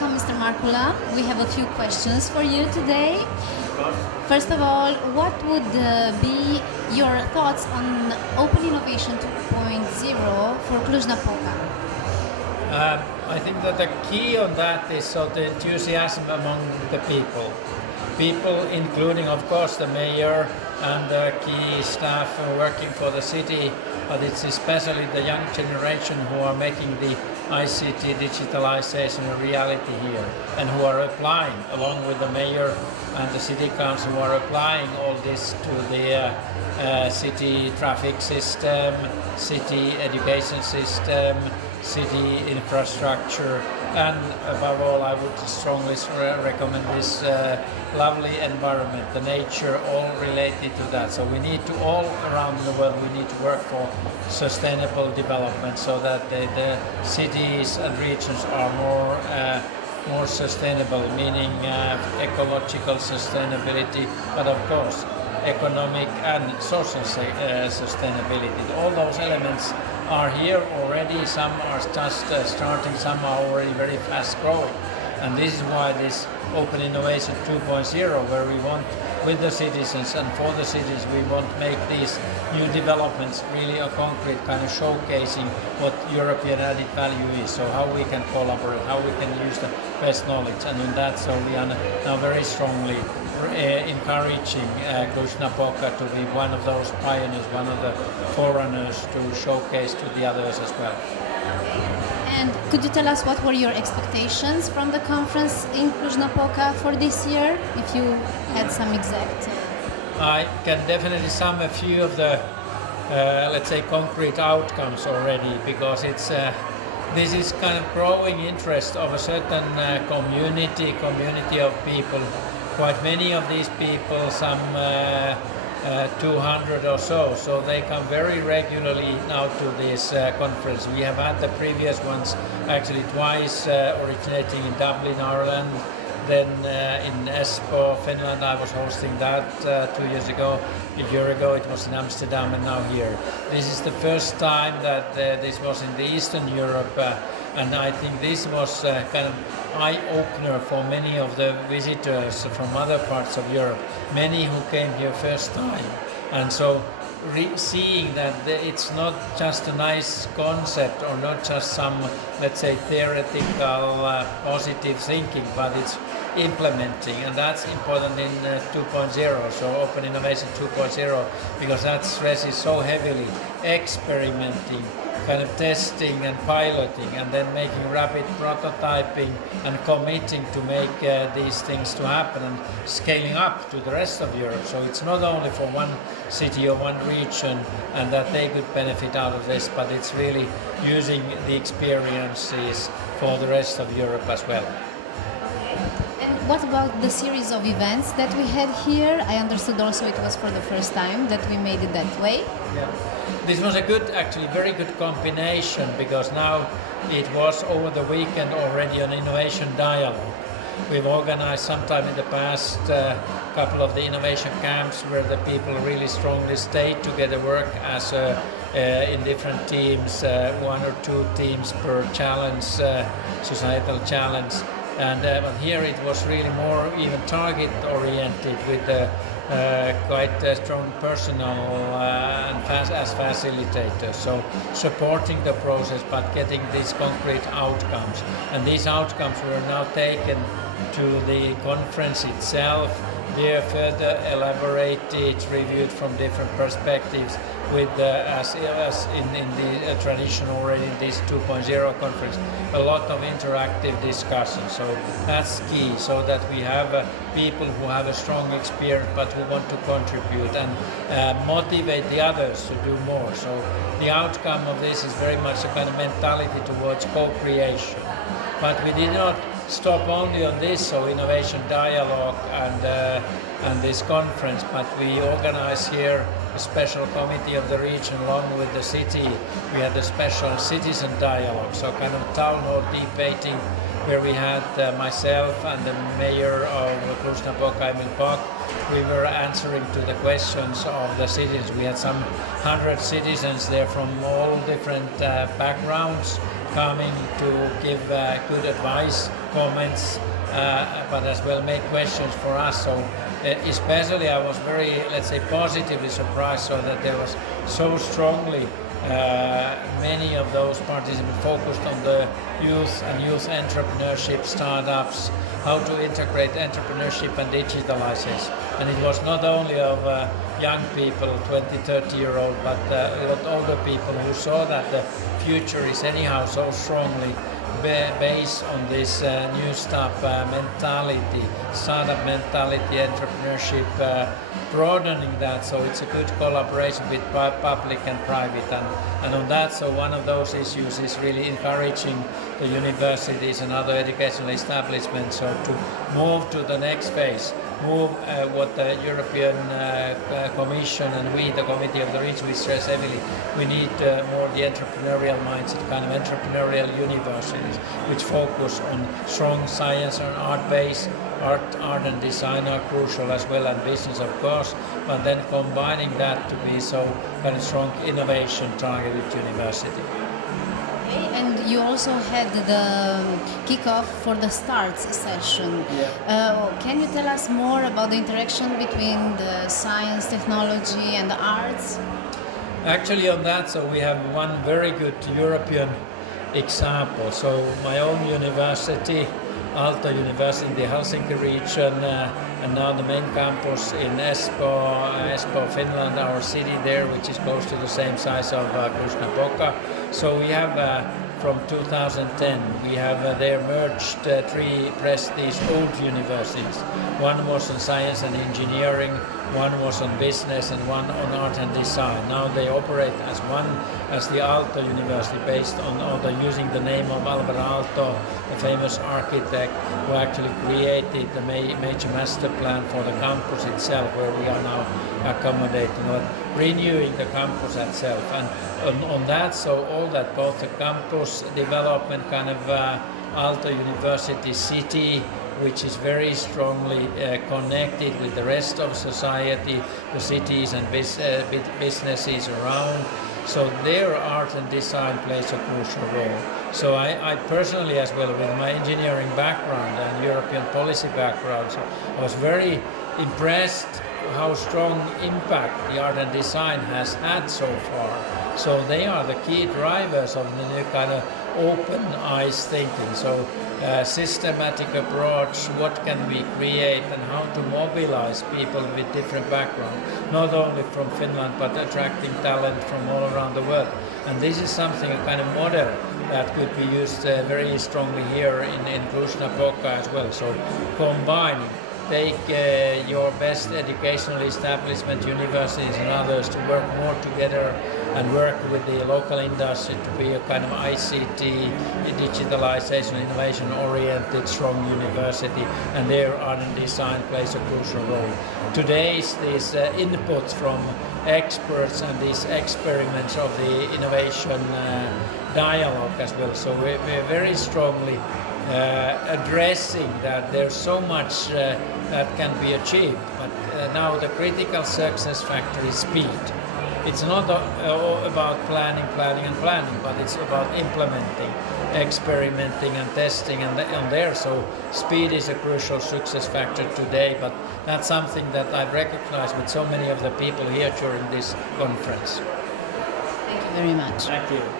Welcome, Mr. Markkula. We have a few questions for you today. First of all, what would be your thoughts on Open Innovation 2.0 for Cluj-Napoca? I think that the key on that is the enthusiasm among the people. People, including, of course, the mayor and the key staff working for the city, but it's especially the young generation who are making the ICT digitalization a reality here, and who are applying, along with the mayor and the city council, who are applying all this to the city traffic system, city education system, city infrastructure, and above all, I would strongly recommend this lovely environment, the nature, all related to that. So we need to, all around the world, we need to work for sustainable development so that the cities and regions are more sustainable, meaning ecological sustainability, but of course economic and social sustainability. All those elements are here already. Some are just starting, some are already very fast growing. And this is why this Open Innovation 2.0, where we want, with the citizens and for the cities, we want to make these new developments really a concrete kind of showcasing what European added value is. So how we can collaborate, how we can use the best knowledge. And in that, so we are now very strongly encouraging Cluj-Napoca to be one of those pioneers, one of the forerunners to showcase to the others as well. And could you tell us what were your expectations from the conference in Cluj-Napoca for this year, if you had some exact? I can definitely sum a few of the, let's say, concrete outcomes already, because it's this is kind of growing interest of a certain community of people. Quite many of these people, some 200 or so they come very regularly now to this conference. We have had the previous ones actually twice, originating in Dublin, Ireland, then in Espoo, Finland. I was hosting that 2 years ago. A year ago it was in Amsterdam, and now here. This is the first time that this was in the Eastern Europe, and I think this was kind of eye-opener for many of the visitors from other parts of Europe, many who came here first time. And so seeing that it's not just a nice concept or not just some, let's say, theoretical positive thinking, but it's implementing, and that's important in 2.0, so Open Innovation 2.0, because that stresses so heavily experimenting, kind of testing and piloting, and then making rapid prototyping and committing to make these things to happen and scaling up to the rest of Europe. So it's not only for one city or one region and that they could benefit out of this, but it's really using the experiences for the rest of Europe as well. What about the series of events that we had here? I understood also it was for the first time that we made it that way. Yeah. This was a good, actually very good combination, because now it was over the weekend already an innovation dialogue. We've organized sometime in the past couple of the innovation camps where the people really strongly stayed together, work as in different teams, 1 or 2 teams per challenge, societal challenge. And but here it was really more even target-oriented with quite strong personal and as facilitators. So supporting the process but getting these concrete outcomes. And these outcomes were now taken to the conference itself. They are further elaborated, reviewed from different perspectives, with as in the tradition already in this 2.0 conference, a lot of interactive discussion. So that's key, so that we have people who have a strong experience but who want to contribute and motivate the others to do more. So the outcome of this is very much a kind of mentality towards co-creation. But we did not stop only on this, so innovation dialogue and this conference, but we organize here a special committee of the region along with the city. We had a special citizen dialogue, so kind of town hall debating, where we had myself and the mayor of Cluj-Napoca, we were answering to the questions of the citizens. We had some 100 citizens there from all different backgrounds coming to give good advice comments, but as well made questions for us. So especially I was very, let's say, positively surprised so that there was so strongly many of those participants focused on the youth and youth entrepreneurship, startups, how to integrate entrepreneurship and digitalization. And it was not only of young people, 20, 30-year-old, but a lot older people who saw that the future is anyhow so strongly based on this new mentality, startup mentality, entrepreneurship, broadening that, so it's a good collaboration with public and private, and on that, so one of those issues is really encouraging the universities and other educational establishments so to move to the next phase, move what the European Commission and we, the Committee of the Region, we stress heavily, we need more the entrepreneurial mindset, kind of entrepreneurial universities, which focus on strong science and art base. Art and design are crucial as well, and business of course, but then combining that to be so kind of strong innovation targeted university. Okay, and you also had the kickoff for the STARTS session. Yeah. Can you tell us more about the interaction between the science, technology and the arts? Actually on that, so we have one very good European example. So my own university, Aalto University in the Helsinki region, and now the main campus in Espoo, Finland, our city there, which is close to the same size of Cluj-Napoca. So we have from 2010, we have there merged three prestige old universities. One was on science and engineering, one was on business, and one on art and design. Now they operate as one, as the Aalto University, based on using the name of Alvar Aalto, the famous architect who actually created the major master plan for the campus itself, where we are now accommodating or renewing the campus itself. And on that, so all that, both the campus development, kind of Aalto University city, which is very strongly connected with the rest of society, the cities and businesses around. So their art and design plays a crucial role. So I personally as well, with my engineering background and European policy background, so I was very impressed how strong impact the art and design has had so far. So they are the key drivers of the new kind of open eyes thinking. So systematic approach, what can we create and how to mobilize people with different backgrounds, not only from Finland but attracting talent from all around the world. And this is something, a kind of model that could be used very strongly here in Cluj-Napoca as well. So combining, take your best educational establishment, universities and others to work more together and work with the local industry to be a kind of ICT, digitalization, innovation-oriented, strong university, and their art and design plays a crucial role. Today's these inputs from experts and these experiments of the innovation dialogue as well. So we're very strongly addressing that there's so much that can be achieved, but now the critical success factor is speed. It's not about planning, but it's about implementing, experimenting and testing and there. So speed is a crucial success factor today, but that's something that I've recognized with so many of the people here during this conference. Thank you very much. Thank you.